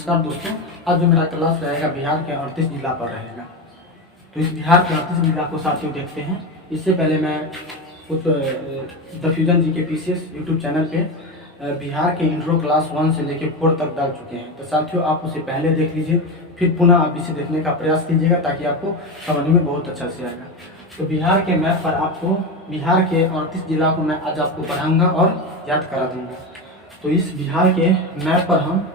नमस्कार दोस्तों, आज जो मेरा क्लास रहेगा बिहार के 38 जिला पर रहेगा। तो इस बिहार के 38 जिला को साथियों देखते हैं। इससे पहले मैं द फ्यूजन जी के पीसीएस यूट्यूब चैनल पे बिहार के इंट्रो क्लास 1 से लेकर 4 तक डाल चुके हैं। तो साथियों आप उसे पहले देख लीजिए, फिर पुनः आप इसे देखने का प्रयास कीजिएगा ताकि आपको समझ में बहुत अच्छा से आएगा। तो बिहार के मैप पर आपको बिहार के 38 जिला को मैं आज आपको पढ़ाऊँगा और याद करा दूँगा। तो इस बिहार के मैप पर हम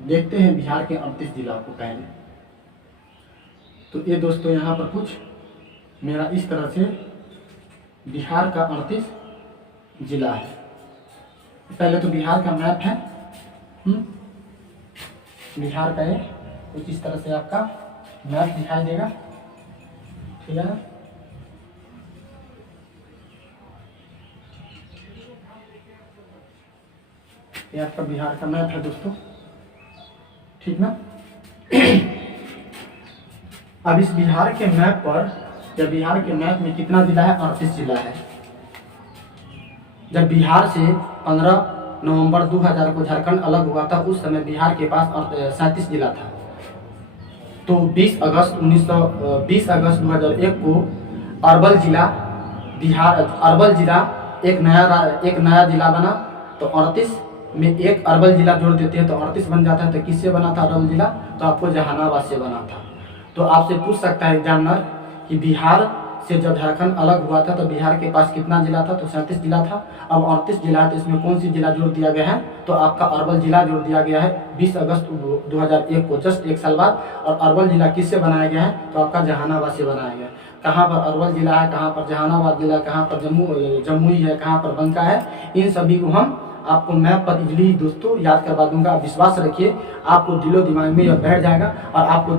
देखते हैं बिहार के 38 जिला को पहले। तो ये दोस्तों यहाँ पर कुछ मेरा इस तरह से बिहार का 38 जिला है। पहले तो बिहार का मैप है, बिहार का ये कुछ इस तरह से आपका मैप दिखाई देगा, ठीक है ना। ये आपका बिहार का मैप है दोस्तों, ठीक ना। अब इस बिहार के मैप पर, जब बिहार के मैप में कितना जिला है, 38 जिला है। जब बिहार से 15 नवंबर 2000 को झारखंड अलग हुआ था, उस समय बिहार के पास 37 जिला था। तो 20 अगस्त 2001 को अरवल जिला एक नया जिला बना। तो 38 में एक अरवल जिला जोड़ देते हैं तो 38 बन जाता है। तो किससे बना था अरवल जिला? तो आपको जहानाबाद से बना था। तो आपसे पूछ सकता है एग्जामिनर कि बिहार से जब झारखंड अलग हुआ था तो बिहार के पास कितना जिला था? तो 37 जिला था। अब 38 जिला है तो इसमें कौन सी जिला जोड़ दिया गया है? तो आपका अरवल जिला जोड़ दिया गया है 20 अगस्त 2001 को, जस्ट एक साल बाद। और अरवल जिला किससे बनाया गया है? तो आपका जहानाबाद से बनाया गया। कहाँ पर अरवल जिला है, कहाँ पर जहानाबाद जिला, कहाँ पर जमुई है, कहाँ पर बंका है, इन सभी को हम आपको मैप पर इजली दोस्तों याद करवा दूंगा। आप विश्वास रखिए, आपको दिलो दिमाग में यह बैठ जाएगा और आपको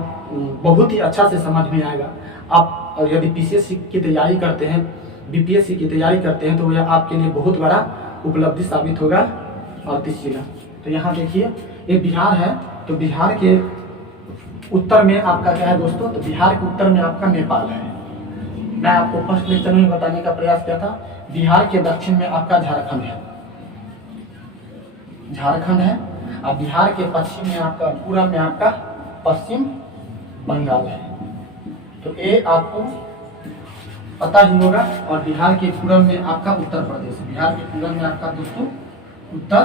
बहुत ही अच्छा से समझ में आएगा। आप यदि पीसीएस की तैयारी करते हैं, बीपीएससी की तैयारी करते हैं तो यह आपके लिए बहुत बड़ा उपलब्धि साबित होगा। 38 जिला, तो यहाँ देखिए ये बिहार है। तो बिहार के उत्तर में आपका क्या है दोस्तों? तो बिहार के उत्तर में आपका नेपाल है। मैं आपको फर्स्ट लेक्चर में बताने का प्रयास किया था। बिहार के दक्षिण में आपका झारखंड है, और बिहार के पश्चिम में आपका, पूरब में आपका पश्चिम बंगाल है। तो ये आपको पता ही होगा। और बिहार के पूरब में आपका उत्तर प्रदेश, बिहार के पूरब में आपका दोस्तों उत्तर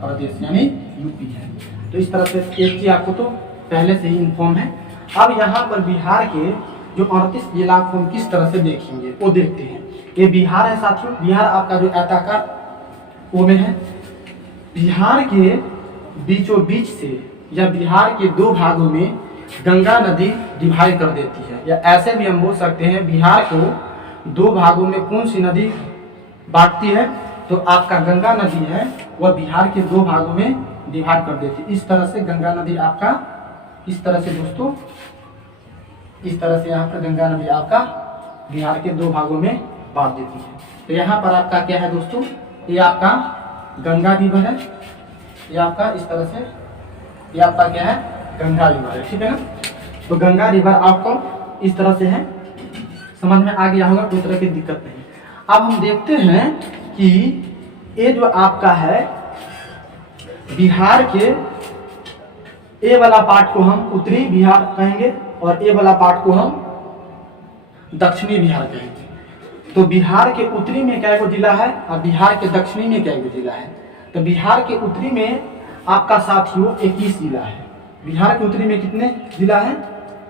प्रदेश यानी यूपी है। तो इस तरह से एक चीज आपको तो पहले से ही इन्फॉर्म है। अब यहाँ पर बिहार के जो 38 जिला को हम किस तरह से देखेंगे वो देखते हैं। ये बिहार है साथियों। बिहार आपका जो आयताकार वो में है। बिहार के बीचों बीच से या बिहार के दो भागों में गंगा नदी डिवाइड कर देती है, या ऐसे भी हम बोल सकते हैं बिहार को दो भागों में कौन सी नदी बांटती है? तो आपका गंगा नदी है, वह बिहार के दो भागों में डिवाइड कर देती है। इस तरह से गंगा नदी आपका, इस तरह से दोस्तों, इस तरह से यहाँ पर गंगा नदी आपका बिहार के दो भागों में बांट देती है। तो यहाँ पर आपका क्या है दोस्तों? ये आपका गंगा रिवर है, ये आपका इस तरह से, ये आपका क्या है? गंगा रिवर है, ठीक है ना। तो गंगा रिवर आपको इस तरह से है, समझ में आ गया होगा, कोई तरह की दिक्कत नहीं। अब हम देखते हैं कि ये जो आपका है बिहार के ए वाला पार्ट को हम उत्तरी बिहार कहेंगे और ए वाला पार्ट को हम दक्षिणी बिहार कहेंगे। तो बिहार के उत्तरी में क्या जिला है और बिहार के दक्षिणी में क्या जिला है? तो बिहार के उत्तरी में आपका साथियों 21 जिला है। बिहार के उत्तरी में कितने जिला है?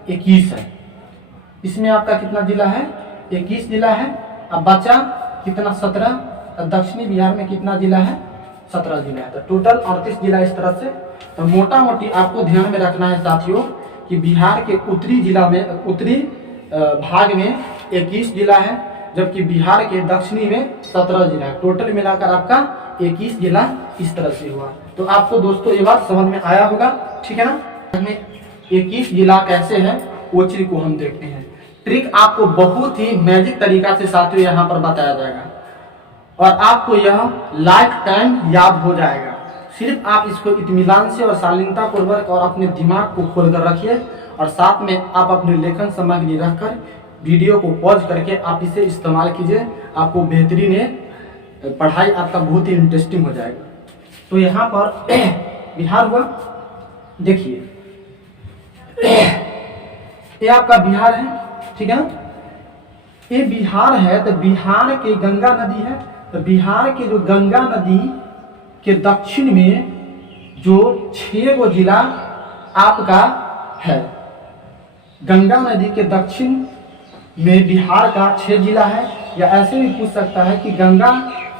21 है। इसमें आपका कितना जिला है? 21 जिला है। अब बचा कितना? 17। दक्षिणी बिहार में कितना जिला है? 17 जिला है। तो टोटल 38 जिला इस तरह से। तो मोटा मोटी आपको ध्यान में रखना है साथियों कि बिहार के उत्तरी जिला में, उत्तरी भाग में 21 जिला है, जबकि बिहार के दक्षिणी में 17 जिला है। टोटल मिलाकर आपका 21 जिला इस तरह से हुआ। तो आपको दोस्तों ये बात समझ में आया होगा, ठीक है ना। 21 जिला कैसे है वो चीज को हम देखते हैं। ट्रिक आपको बहुत ही मैजिक तरीका से साथियों यहाँ पर बताया जाएगा और आपको यह लाइफ टाइम याद हो जाएगा। सिर्फ आप इसको इत्मीनान से और शालीनता पूर्वक और अपने दिमाग को खोलकर रखिए और साथ में आप अपनी लेखन सामग्री रखकर वीडियो को पॉज करके आप इसे इस्तेमाल कीजिए। आपको बेहतरीन पढ़ाई आपका बहुत ही इंटरेस्टिंग हो जाएगा। तो यहाँ पर बिहार हुआ, देखिए ये आपका बिहार है, ठीक है ना। ये बिहार है तो बिहार के गंगा नदी है, तो बिहार के जो गंगा नदी के दक्षिण में जो 6 गो जिला आपका है, गंगा नदी के दक्षिण में बिहार का 6 जिला है। या ऐसे भी पूछ सकता है कि गंगा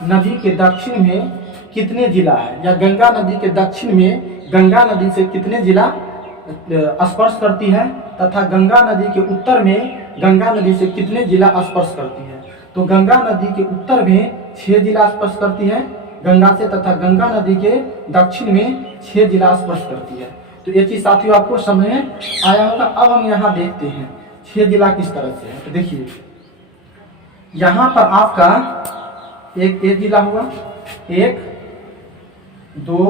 नदी के दक्षिण में कितने जिला है, या गंगा नदी के दक्षिण में गंगा नदी से कितने जिला स्पर्श करती है, तथा गंगा नदी के उत्तर में गंगा नदी से कितने जिला स्पर्श करती है। तो गंगा नदी के उत्तर में 6 जिला स्पर्श करती है गंगा से, तथा गंगा नदी के दक्षिण में 6 जिला स्पर्श करती है। तो ये चीज साथियों आपको समझ में आया होगा। अब हम यहाँ देखते हैं 6 जिला किस तरह से है। तो देखिए यहाँ पर आपका एक जिला हुआ, 1 2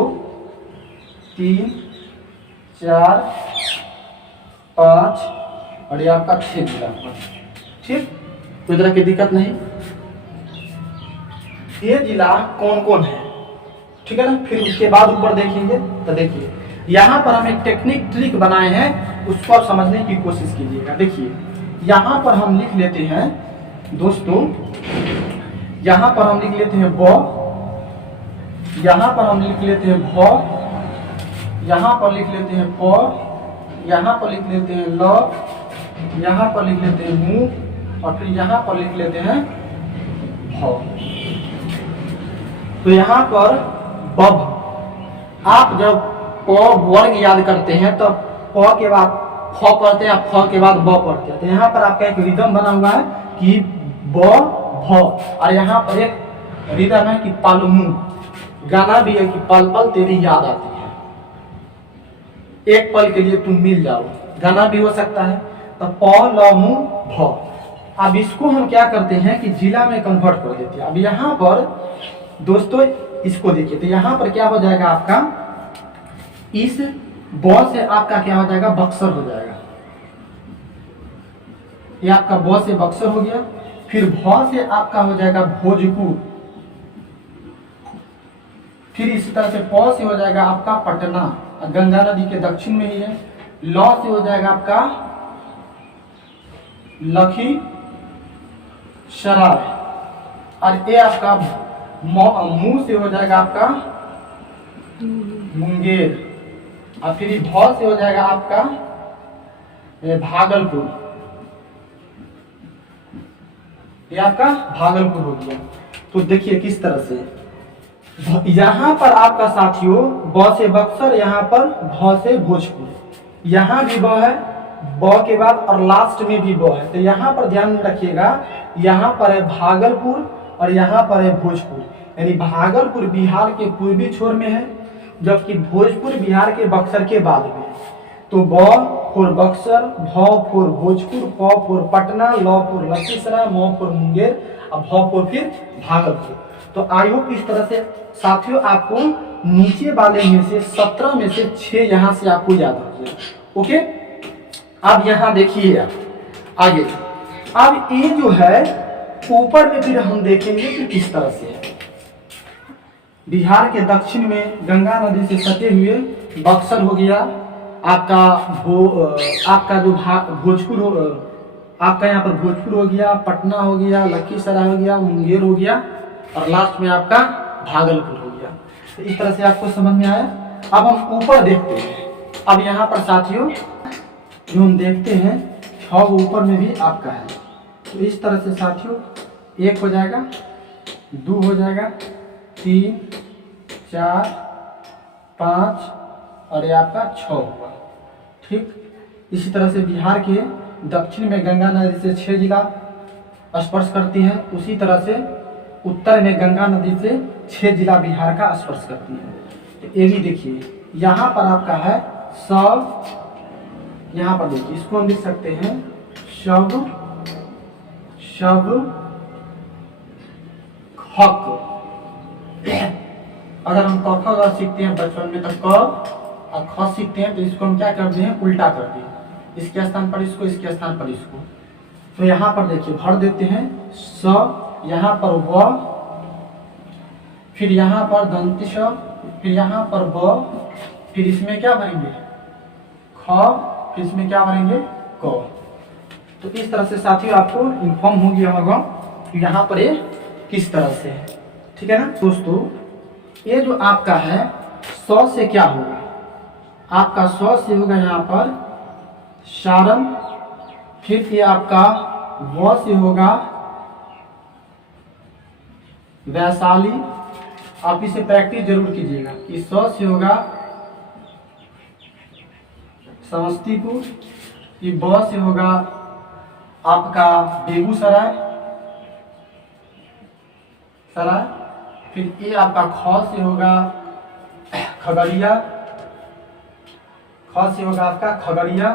3 4 5 और ये आपका 6 जिला हुआ, ठीक। कोई तरह की दिक्कत नहीं। ये जिला कौन कौन है, ठीक है ना। फिर उसके बाद ऊपर देखेंगे। तो देखिए यहाँ पर हम एक टेक्निक ट्रिक बनाए हैं, उसको आप समझने की कोशिश कीजिएगा। देखिए यहाँ पर हम लिख लेते हैं दोस्तों, यहाँ पर हम लिख लेते हैं ब, यहाँ पर हम लिख लेते हैं भ, यहाँ पर लिख लेते हैं प, यहाँ पर लिख लेते हैं ल, यहाँ पर लिख लेते हैं मु, और फिर यहाँ पर लिख लेते हैं भ। तो यहाँ पर बब, आप जब प वर्ग याद करते हैं तो प के बाद फ पढ़ते हैं, फ के बाद ब पढ़ते हैं। तो यहाँ पर आपका एक रिदम बना हुआ है कि ब भ, और यहाँ पर एक रिदम है कि पालमू। गाना भी है कि पल पल तेरी याद आती है, एक पल के लिए तुम मिल जाओ, गाना भी हो सकता है। तो प ल मु भ। अब इसको हम क्या करते हैं कि जिला में कन्वर्ट कर देते हैं। अब यहाँ पर दोस्तों इसको देखिए, तो यहाँ पर क्या हो जाएगा आपका, इस ब से आपका क्या हो जाएगा, बक्सर हो जाएगा। ये आपका ब से बक्सर हो गया। फिर भ से आपका हो जाएगा भोजपुर। फिर इसी तरह से प से हो जाएगा आपका पटना, गंगा नदी के दक्षिण में ही है। ल से हो जाएगा आपका लखीसराय, और ये आपका मुंह से हो जाएगा आपका मुंगेर, और फिर भ से हो जाएगा आपका भागलपुर। ये आपका भागलपुर हो गया। तो देखिए किस तरह से यहाँ पर आपका साथियों ब से बक्सर, यहाँ पर भ से भोजपुर, यहाँ भी ब है, ब के बाद और लास्ट में भी ब है। तो यहाँ पर ध्यान रखिएगा, यहाँ पर है भागलपुर और यहाँ पर है भोजपुर। यानी भागलपुर बिहार के पूर्वी छोर में है, जबकि भोजपुर बिहार के बक्सर के बाद में है। तो ब फॉर बक्सर, भ फॉर भोजपुर, प फॉर पटना, ल फॉर लखीसराय, म फॉर मुंगेर और भ फॉर फिर भागलपुर। तो आई होप इस तरह से साथियों आपको नीचे वाले में से 17 में से 6 यहाँ से आपको याद हो गया। ओके, अब यहाँ देखिए आगे। अब ये जो है ऊपर में फिर हम देखेंगे कि किस तरह से है। बिहार के दक्षिण में गंगा नदी से सटे हुए बक्सर हो गया आपका, आपका जो भोजपुर हो, आपका यहाँ पर भोजपुर हो गया, पटना हो गया, लखीसराय हो गया, मुंगेर हो गया, और लास्ट में आपका भागलपुर हो गया। तो इस तरह से आपको समझ में आया। अब हम ऊपर देखते हैं। अब यहाँ पर साथियों जो हम देखते हैं 6 ऊपर में भी आपका है। तो इस तरह से साथियों 1 हो जाएगा, 2 हो जाएगा, 3 4 5 और ये आपका 6 हुआ, ठीक। इसी तरह से बिहार के दक्षिण में गंगा नदी से 6 जिला स्पर्श करती है, उसी तरह से उत्तर में गंगा नदी से 6 जिला बिहार का स्पर्श करती है। तो ये भी देखिए यहाँ पर आपका है सब, यहाँ पर देखिए इसको हम लिख सकते हैं शब शब खक। अगर हम क ख सीखते हैं बचपन में तो क और ख सीखते हैं तो इसको हम क्या कर दिए हैं, उल्टा कर दिए, इसके स्थान पर इसको, इसके स्थान पर इसको। तो यहाँ पर देखिए भर देते हैं स, यहाँ पर व, फिर यहाँ पर दंत स, फिर यहाँ पर ब, फिर इसमें क्या भरेंगे फिर इसमें क्या भरेंगे क। तो इस तरह से साथियों आपको इन्फॉर्म हो गया होगा कि यहाँ पर ये किस तरह से है, ठीक है ना दोस्तों। ये जो आपका है 100 से क्या होगा, आपका 100 से होगा यहाँ पर सारण, फिर ये आपका व से होगा वैशाली। आप इसे प्रैक्टिस जरूर कीजिएगा कि 100 से होगा समस्तीपुर, ये ब से होगा आपका बेगूसराय सराय, फिर ये आपका ख से होगा खगड़िया, ख से होगा आपका खगड़िया,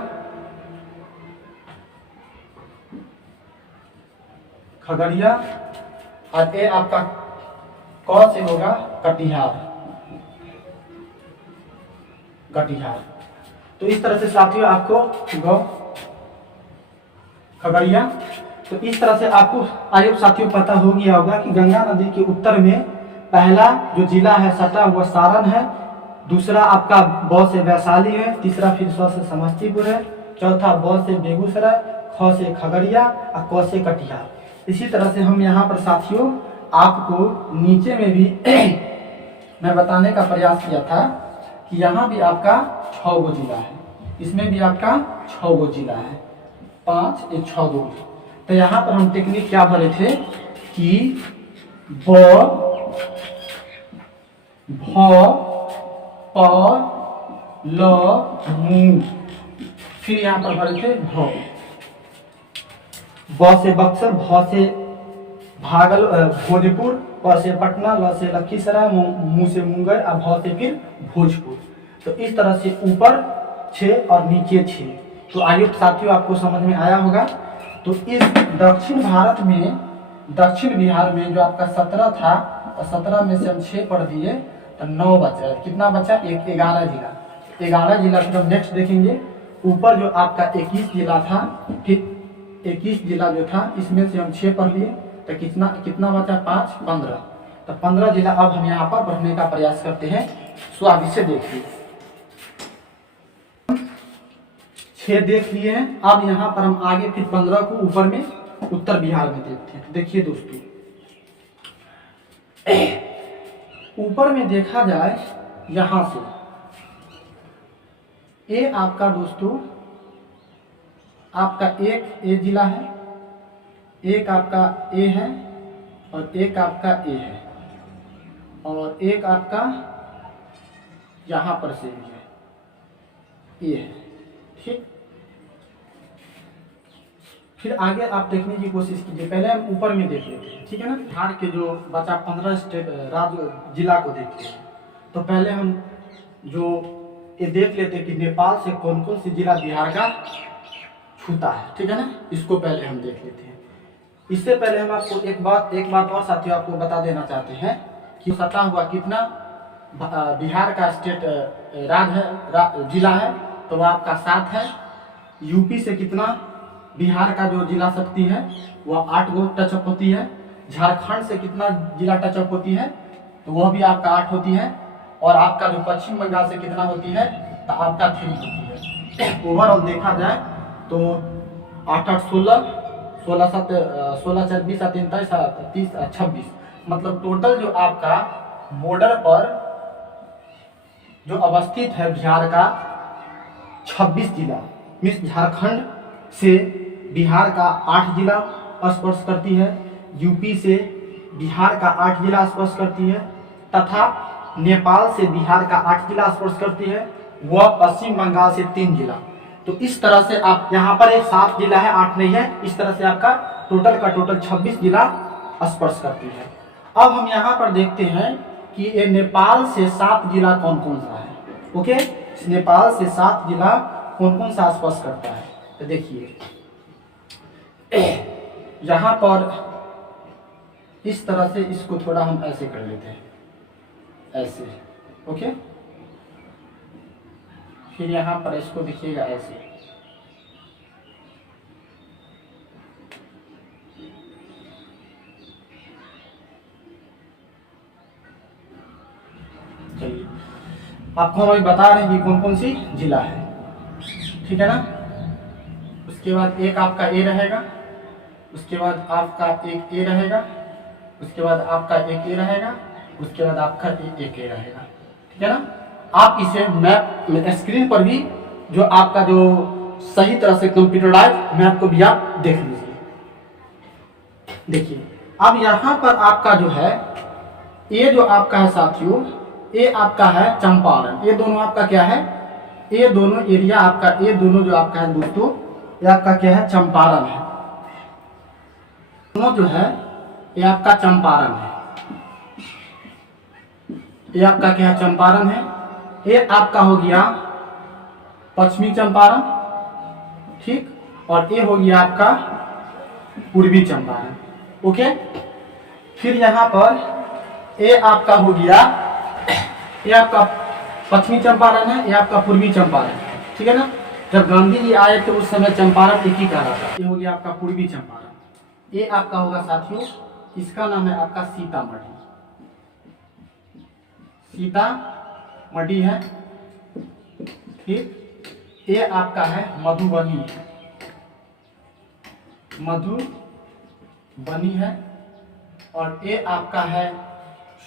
खगड़िया, और ये आपका क से होगा कटिहार, कटिहार। तो इस तरह से साथियों आपको खगड़िया, तो इस तरह से आपको आयोग साथियों पता हो गया होगा कि गंगा नदी के उत्तर में पहला जो जिला है सटा हुआ सारण है, दूसरा आपका ब से वैशाली है, तीसरा फिर स से समस्तीपुर है, चौथा ब से बेगूसराय, ख से खगड़िया और क से कटिहार। इसी तरह से हम यहाँ पर साथियों आपको नीचे में भी मैं बताने का प्रयास किया था कि यहाँ भी आपका 6 गो जिला है, इसमें भी आपका 6 गो जिला है, 5 1 6 2। तो यहाँ पर हम टेक्निक क्या भरे थे कि ब भ प ल मू, फिर यहाँ पर भरे थे भ, ब से बक्सर, भ से भोजपुर, प से पटना, ल से लखीसराय, मू से मुंगेर और भ से फिर भोजपुर। तो इस तरह से ऊपर 6 और नीचे 6। तो आइए साथियों आपको समझ में आया होगा। तो इस दक्षिण भारत में, दक्षिण बिहार में जो आपका 17 था, और 17 में से हम 6 पढ़ दिए तो 9 बचा। कितना बचा? 11 जिला। 11 जिला फिर हम नेक्स्ट देखेंगे। ऊपर जो आपका 21 जिला था, फिर 21 जिला जो था इसमें से हम 6 पढ़ लिए तो कितना बचा? 5 15। तो 15 जिला अब हम यहाँ पर पढ़ने का प्रयास करते हैं। स्वाद से देखिए, 6 देख लिए हैं। अब यहाँ पर हम आगे फिर 15 को ऊपर में उत्तर बिहार में देखते हैं। देखिए दोस्तों, ऊपर में देखा जाए यहां से ये आपका दोस्तों आपका एक ए जिला है, एक आपका ए है और एक आपका ए है, और एक आपका यहां पर से है ए है, ठीक। फिर आगे आप देखने की कोशिश कीजिए। पहले हम ऊपर में देख लेते हैं, ठीक है ना। बिहार के जो बचा 15 स्टेट राज्य जिला को देखते हैं। तो पहले हम जो ये देख लेते हैं कि नेपाल से कौन कौन सी जिला बिहार का छूता है, ठीक है ना। इसको पहले हम देख लेते हैं। इससे पहले हम आपको एक बात और साथियों आपको बता देना चाहते हैं कि सटा हुआ कितना बिहार का स्टेट राज्य है, जिला है, तो वह आपका 7 है। यूपी से कितना बिहार का जो जिला शक्ति है वह 8 गो टचअप होती है। झारखंड से कितना जिला टचअप होती है, तो वह भी आपका 8 होती है। और आपका जो पश्चिम बंगाल से कितना होती है, तो आपका 3 होती है। ओवरऑल देखा जाए तो 8 8 16, 16 7 16 4 20 3 30 26, मतलब टोटल जो आपका बॉर्डर पर जो अवस्थित है बिहार का 26 जिला। मीन्स झारखंड से बिहार का 8 जिला स्पर्श करती है, यूपी से बिहार का 8 जिला स्पर्श करती है, तथा नेपाल से बिहार का 8 जिला स्पर्श करती है, वह पश्चिम बंगाल से 3 जिला। तो इस तरह से आप यहाँ पर एक 7 जिला है, 8 नहीं है। इस तरह से आपका टोटल का टोटल 26 जिला स्पर्श करती है। अब हम यहाँ पर देखते हैं कि ये नेपाल से 7 जिला कौन कौन सा है। ओके, नेपाल से 7 जिला कौन कौन सा स्पर्श करता है। तो देखिए यहाँ पर इस तरह से इसको थोड़ा हम ऐसे कर लेते हैं, ऐसे। ओके, फिर यहाँ पर इसको देखिएगा ऐसे। चलिए, आपको हम अभी बता रहे हैं कि कौन कौन सी जिला है। ठीक है ना। उसके बाद एक आपका ए रहेगा, उसके बाद आपका एक ए रहेगा, उसके बाद आपका एक ए रहेगा, उसके बाद आपका एक ए रहेगा, ठीक है ना। आप इसे मैप में स्क्रीन पर भी जो आपका जो सही तरह से कंप्यूटराइज मैप को भी आप देख लीजिए। देखिए अब यहाँ पर आपका जो है ये जो आपका है साथियों, ये आपका है चंपारण, ये दोनों आपका क्या है, ये दोनों एरिया आपका, ये दोनों जो आपका है दोस्तों, ये आपका क्या है, चंपारण है। दोनों जो है ये आपका चंपारण है, ये आपका क्या है, चंपारण है। ये आपका हो गया पश्चिमी चंपारण, ठीक, और ये हो गया आपका पूर्वी चंपारण, ओके। फिर यहाँ पर ये आपका हो गया, ये आपका पश्चिमी चंपारण है, ये आपका पूर्वी चंपारण, ठीक है ना। जब गांधी जी आए थे उस समय चंपारण एक ही कहा था। ये हो गया आपका पूर्वी चंपारण। ये आपका होगा साथियों, इसका नाम है आपका सीतामढ़ी, सीतामढ़ी है, ठीक। ये आपका है मधुबनी, मधुबनी है, और ये आपका है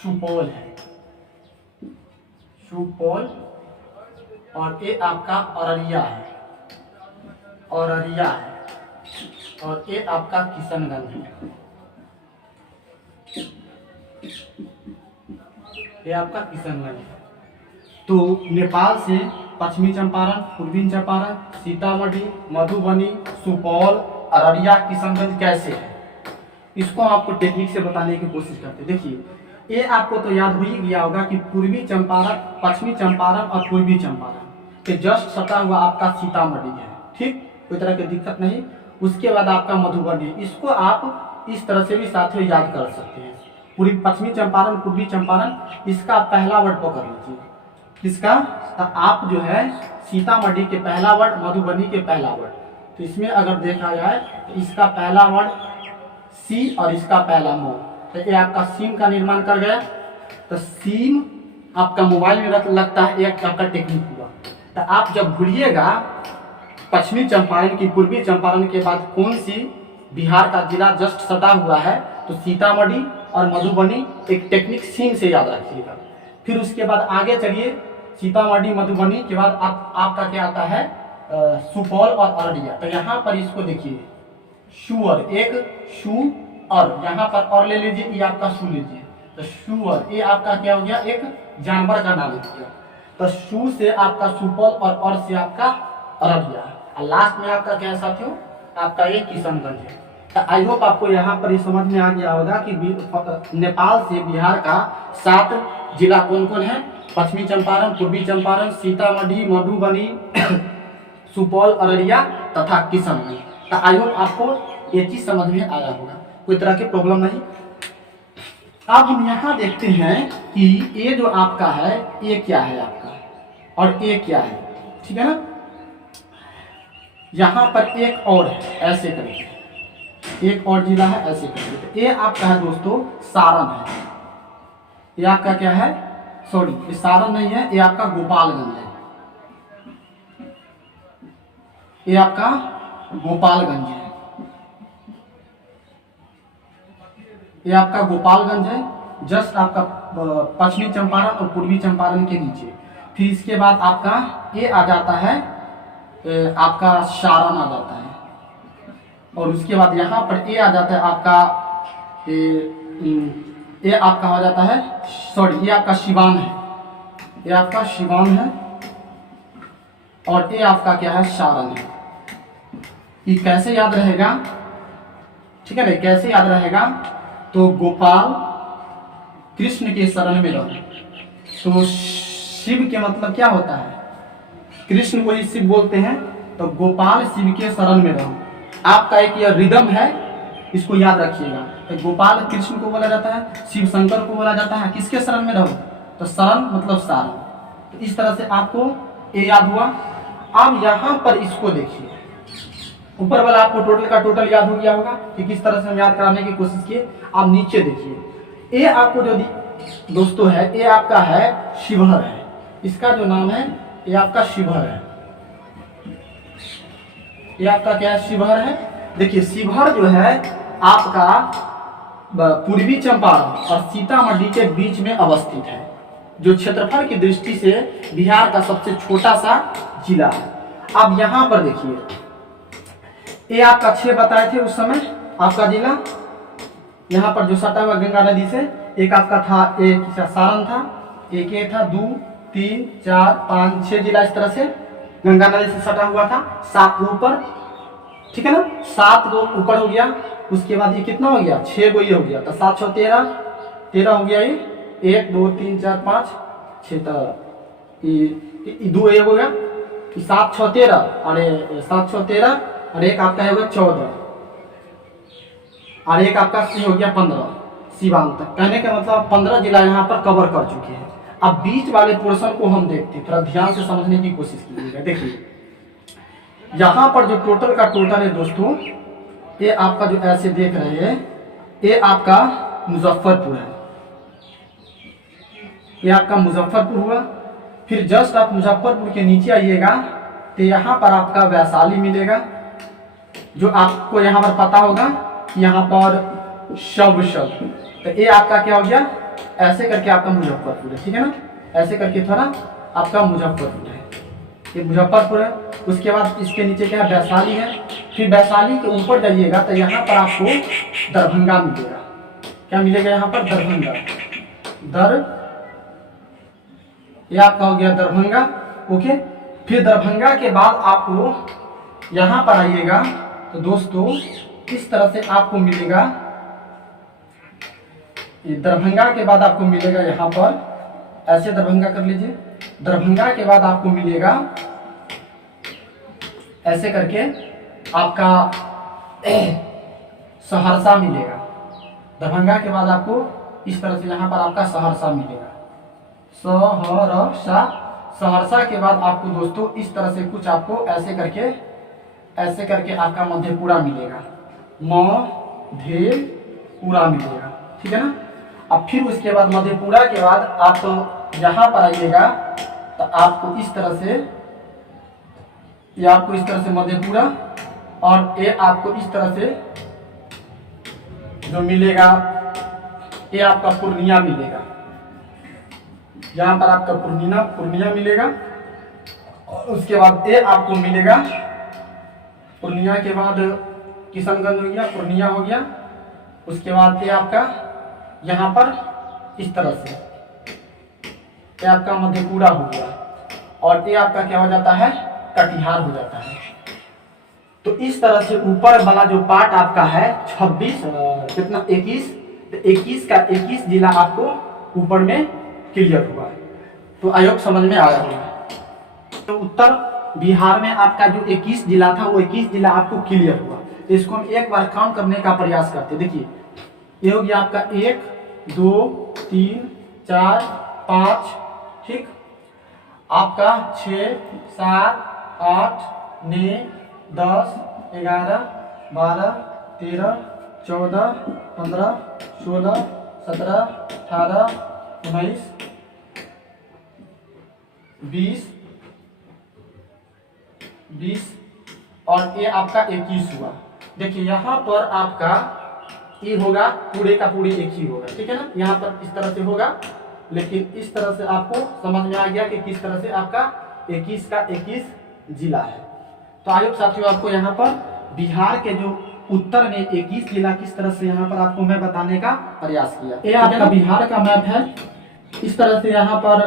सुपौल है, सुपौल, और ये आपका अररिया है, अररिया है, और ये आपका किशनगंज है, ये आपका किशनगंज है। तो नेपाल से पश्चिमी चंपारण, पूर्वी चंपारण, सीतामढ़ी, मधुबनी, सुपौल, अररिया, किशनगंज कैसे है, इसको आपको टेक्निक से बताने की कोशिश करते हैं। देखिए ये आपको तो याद हो ही गया होगा कि पूर्वी चंपारण, पश्चिमी चंपारण और पूर्वी चंपारण के जस्ट सटा हुआ आपका सीतामढ़ी है, ठीक, कोई तरह की दिक्कत नहीं। उसके बाद आपका मधुबनी, इसको आप इस तरह से भी साथियों याद कर सकते हैं। पूर्वी पश्चिमी चंपारण, पूर्वी चंपारण, इसका पहला वर्ड पकड़ लीजिए, किसका, तो आप जो है सीतामढ़ी के पहला वर्ड, मधुबनी के पहला वर्ड, तो इसमें अगर देखा जाए तो इसका पहला वर्ड सी और इसका पहला मो, तो ये आपका सीम का निर्माण कर गया। तो सीम आपका मोबाइल में लगता है, एक आपका टेक्निक हुआ। तो आप जब भूलिएगा पश्चिमी चंपारण की पूर्वी चंपारण के बाद कौन सी बिहार का जिला जस्ट सटा हुआ है, तो सीतामढ़ी और मधुबनी, एक टेक्निक सीम से याद रखिएगा। फिर उसके बाद आगे चलिए, सीतामढ़ी मधुबनी के बाद आपका क्या आता है, सुपौल और अररिया। तो यहाँ पर इसको देखिए, शुअर, एक शू और यहाँ पर और ले लीजिए, ये आपका शू लीजिए, तो शुअर, ये आपका क्या हो गया, एक जानवर का नाम लिख दिया। तो शू से आपका सुपौल और से आपका अररिया, और लास्ट में आपका क्या है साथियों, आपका ये किशनगंज है। तो आई होप आपको यहाँ पर ये समझ में आ गया होगा कि नेपाल से बिहार का 7 जिला कौन कौन है, पश्चिमी चंपारण, पूर्वी चंपारण, सीतामढ़ी, मधुबनी, सुपौल, अररिया तथा किशनगंज। तो आई होप आपको ये चीज समझ में आया होगा, कोई तरह की प्रॉब्लम नहीं। अब हम यहाँ देखते हैं कि ये जो आपका है ये क्या है आपका, और ये क्या है, ठीक है ना। यहाँ पर एक और है, ऐसे करके एक और जिला है, ऐसे करके। तो ये आपका है दोस्तों सारण है, ये आपका क्या है, सॉरी ये सारण नहीं है, ये आपका गोपालगंज है, ये आपका गोपालगंज है, ये आपका गोपालगंज है, जस्ट आपका पश्चिमी चंपारण और पूर्वी चंपारण के नीचे। फिर इसके बाद आपका ये आ जाता है, आपका सारण आ जाता है, और उसके बाद यहाँ पर ये आ जाता है आपका, ये आपका हो जाता है, सॉरी ये आपका सिवान है, ये आपका सिवान है, और ये आपका क्या है, सारण है। ये कैसे याद रहेगा, ठीक है ना, कैसे याद रहेगा, तो गोपाल कृष्ण के शरण में रहो। तो शिव के मतलब क्या होता है, कृष्ण को ही शिव बोलते हैं, तो गोपाल शिव के शरण में रहो। आपका एक यह रिदम है, इसको याद रखिएगा। तो गोपाल कृष्ण को बोला जाता है, शिव शंकर को बोला जाता है, किसके शरण में रहो, तो शरण मतलब सारण। तो इस तरह से आपको ये याद हुआ। अब यहाँ पर इसको देखिए, ऊपर वाला आपको टोटल का टोटल याद हो गया होगा कि किस तरह से हम याद कराने की कोशिश किए। आप नीचे देखिए, ये आपको जो दोस्तों है, ये आपका है शिवहर है, इसका जो नाम है ये आपका शिवहर है, ये आपका क्या है, शिवहर है। देखिए शिवहर जो है आपका पूर्वी चंपारण और सीतामढ़ी के बीच में अवस्थित है, जो क्षेत्रफल की दृष्टि से बिहार का सबसे छोटा सा जिला है। अब यहाँ पर देखिए, ये आपका 6 बताए थे उस समय आपका जिला, यहाँ पर जो सटा हुआ गंगा नदी से। एक आपका था, एक सारण था, एक ये था, 2 3 4 5 6 जिला इस तरह से गंगा नदी से सटा हुआ था। 7 ऊपर, ठीक है ना, 7 गो ऊपर हो गया। उसके बाद ये कितना हो गया, 6 गो ये हो गया, तो 7 6 13 13 हो गया। ये 1 2 3 4 5 6, तो 2 ये हो गया, 7 6 13 और 7 6 13 और एक आपका होगा 14 और एक आपका सी हो गया 15 सीवान तक। कहने का मतलब 15 जिला यहाँ पर कवर कर चुके हैं। अब बीच वाले पोर्शन को हम देखते हैं, थोड़ा ध्यान से समझने की कोशिश कीजिएगा। देखिए यहाँ पर जो टोटल का टोटल है दोस्तों, ये आपका जो ऐसे देख रहे हैं, ये आपका मुजफ्फरपुर है, ये आपका मुजफ्फरपुर हुआ। फिर जस्ट आप मुजफ्फरपुर के नीचे आइएगा तो यहाँ पर आपका वैशाली मिलेगा, जो आपको यहाँ पर पता होगा, यहाँ पर शब। तो ये आपका क्या हो गया, ऐसे करके आपका मुजफ्फरपुर है, ठीक है ना, ऐसे करके थोड़ा आपका मुजफ्फरपुर है, ये मुजफ्फरपुर है। उसके बाद इसके नीचे क्या है, वैशाली है। फिर वैशाली के ऊपर जाइएगा तो यहाँ पर आपको दरभंगा मिलेगा। क्या मिलेगा यहाँ पर, दरभंगा। ये आपका हो गया दरभंगा, ओके। फिर दरभंगा के बाद आपको यहाँ पर आइएगा तो दोस्तों इस तरह से आपको मिलेगा, ये दरभंगा के बाद आपको मिलेगा यहाँ पर, ऐसे दरभंगा कर लीजिए। दरभंगा के बाद आपको मिलेगा ऐसे करके आपका सहरसा मिलेगा। दरभंगा के बाद आपको इस तरह से यहाँ पर आपका सहरसा मिलेगा, सहरसा। सहरसा के बाद आपको दोस्तों इस तरह से कुछ आपको ऐसे करके आपका मधेपुरा मिलेगा, मधेपुरा मिलेगा, ठीक है ना। अब फिर उसके बाद मधेपुरा के बाद आप यहाँ पर आइएगा तो आपको इस तरह से, ये आपको इस तरह से मधेपुरा, और ये आपको इस तरह से जो मिलेगा, ये आपका पूर्णिया मिलेगा। यहाँ पर आपका पूर्णिया मिलेगा। और उसके बाद ये आपको मिलेगा, पूर्णिया के बाद किशनगंज हो गया, पूर्णिया हो गया। उसके बाद ये आपका यहाँ पर इस तरह से ये आपका मधेपुरा हो गया, और ये आपका क्या हो जाता है, कटिहार हो जाता है। तो इस तरह से ऊपर वाला जो पार्ट आपका है 26 कितना 21, तो 21 का 21 जिला आपको ऊपर में क्लियर हुआ। तो आयोग समझ में आ रहा है। तो उत्तर बिहार में आपका जो 21 जिला था वो 21 जिला आपको क्लियर हुआ। तो इसको हम एक बार काउंट करने का प्रयास करते। देखिए ये हो गया आपका 1 2 3 4 5, ठीक, आपका 6 7 8 9 10 11 12 13 14 15 16 17 18 19 20 और ये आपका 21 हुआ। देखिए यहाँ पर आपका ये होगा पूरे का पूरे एक ही होगा, ठीक है ना। यहाँ पर इस तरह से होगा, लेकिन इस तरह से आपको समझ में आ गया कि किस तरह से आपका 21 का 21 जिला है। तो आयोग साथियों आपको यहाँ पर बिहार के जो उत्तर में 21 जिला किस तरह से यहाँ पर आपको मैं बताने का प्रयास किया। ये आपका बिहार का मैप है, इस तरह से यहाँ पर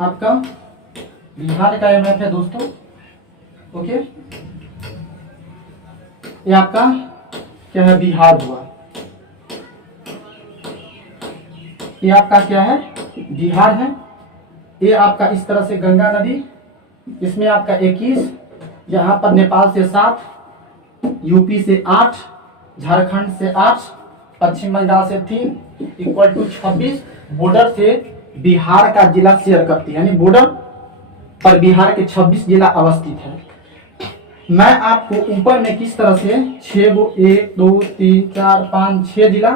आपका बिहार का मैप है दोस्तों, ओके। ये आपका क्या है, बिहार हुआ। ये आपका क्या है, बिहार है। ये आपका इस तरह से गंगा नदी, इसमें आपका 21, यहाँ पर नेपाल से 7, यूपी से 8, झारखंड से 8, पश्चिम बंगाल से 3 इक्वल टू 26 बॉर्डर से बिहार का जिला शेयर करती है, यानी बॉर्डर पर बिहार के 26 जिला अवस्थित है। मैं आपको ऊपर में किस तरह से 6 गो 1 2 3 4 5 6 जिला,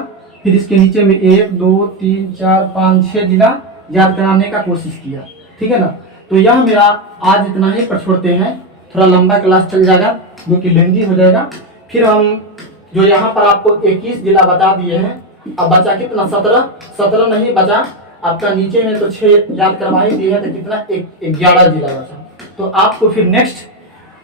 फिर इसके नीचे में 1 2 3 4 5 6 जिला याद कराने का कोशिश किया, ठीक है ना। तो यह मेरा आज इतना ही पर छोड़ते हैं। थोड़ा लंबा क्लास चल जाएगा, जो कि लेंदी हो जाएगा। फिर हम जो यहाँ पर आपको 21 जिला बता दिए हैं, अब बचा कितना 17 नहीं बचा आपका, नीचे में तो 6 याद करवा ही दिए हैं, तो कितना 11 जिला बचा। तो आपको फिर नेक्स्ट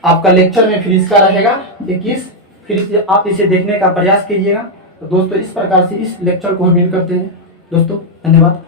आपका लेक्चर में फिर इसका रहेगा 21, फिर आप इसे देखने का प्रयास कीजिएगा। तो दोस्तों इस प्रकार से इस लेक्चर को हम एंड करते हैं दोस्तों, धन्यवाद।